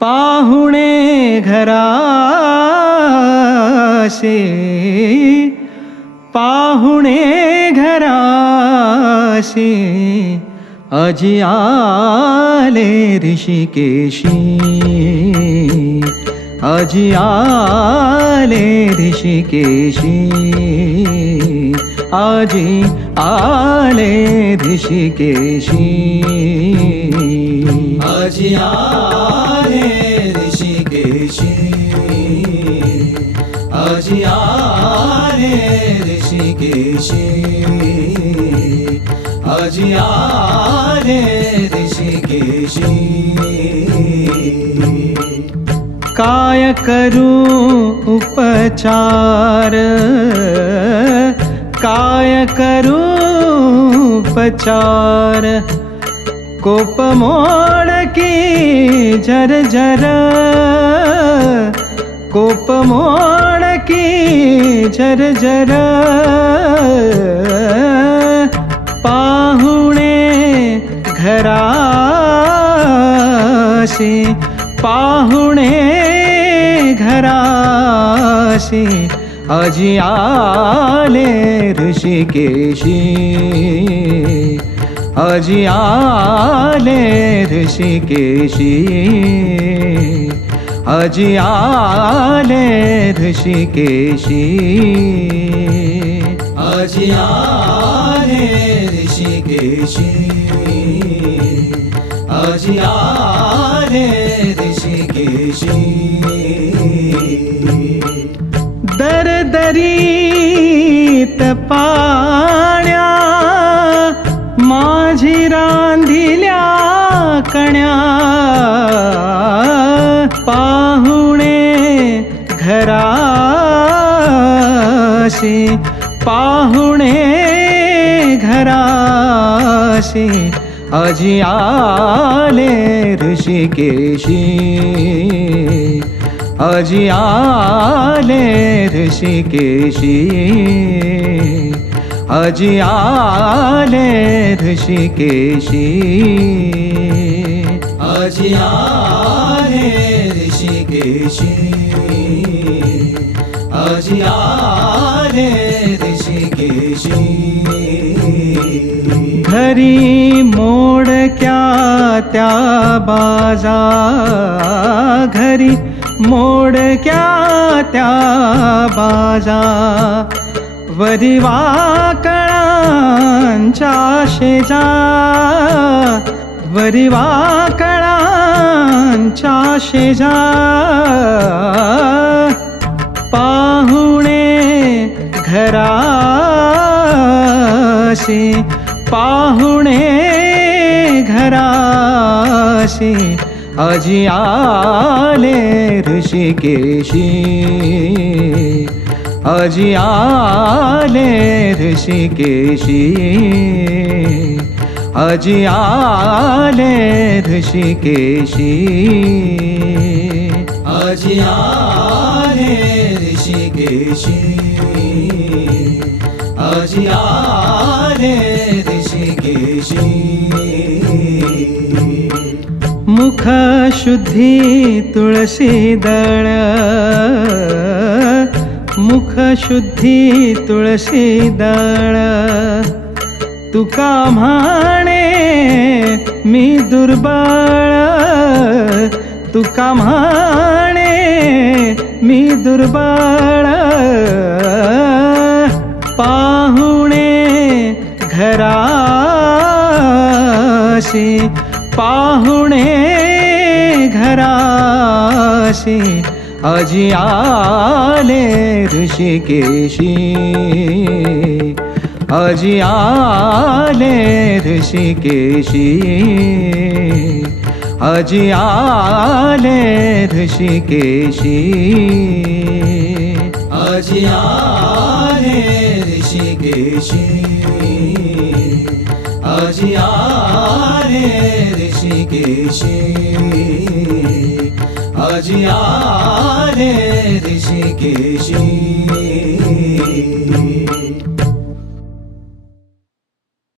पाहुणे घराशे। पाहुणे घराशे। अजी आले ऋषिकेशी। अजी आले ऋषिकेशी। आजी आले ऋषिकेशी। आजी आले आले ऋषिकेशी आजी आले ऋषिकेशी काय करू उपचार काय करू उपचार कोप मोडकी झर झर कोप मोडकी झर झर पाहुणे घराशी पाहुणे घराशी अजी आले ऋषिकेशी। अजी आले ऋषिकेशी। अजी आले ऋषिकेशी। अजी आले ऋषिकेशी। अजी आले ऋषिकेशी। दरदरीत पाण्या माझी रांधिल्या कण्या। घराशी पाहुणे घराशी अजी आले ऋषिकेशी। अजी आले ऋषिकेशी। अजी आले ऋषिकेशी। अजी आले ऋषिकेशी। अजी ऋषिकेशी घरी मोडक्या त्या बाजा? घरी मोडक्या त्या बाजा? वरी वाकळांच्या शेजा? वरी वाकळांच्या शेजा? पा घराशी पाहुणे घराशी अजी आले ऋषिकेशी। अजी आले ऋषिकेशी। अजी आले ऋषिकेशी। अजी आले ऋषिकेशी। अजी ऋषिकेशी। मुख शुद्धि तुळशी दळ। मुख शुद्धि तुळशी दळ। तुका म्हणे मी दुर्बळ। तुका म्हणे मी दुर्बळ। पाहुणे घराशी पाहुणे घराशी अजी आले ऋषिकेशी। अजी आले ऋषिकेशी। अजी आले ऋषिकेशी। अजी आले ऋषिकेशी। ऋषि केशी अजया रेषिेशी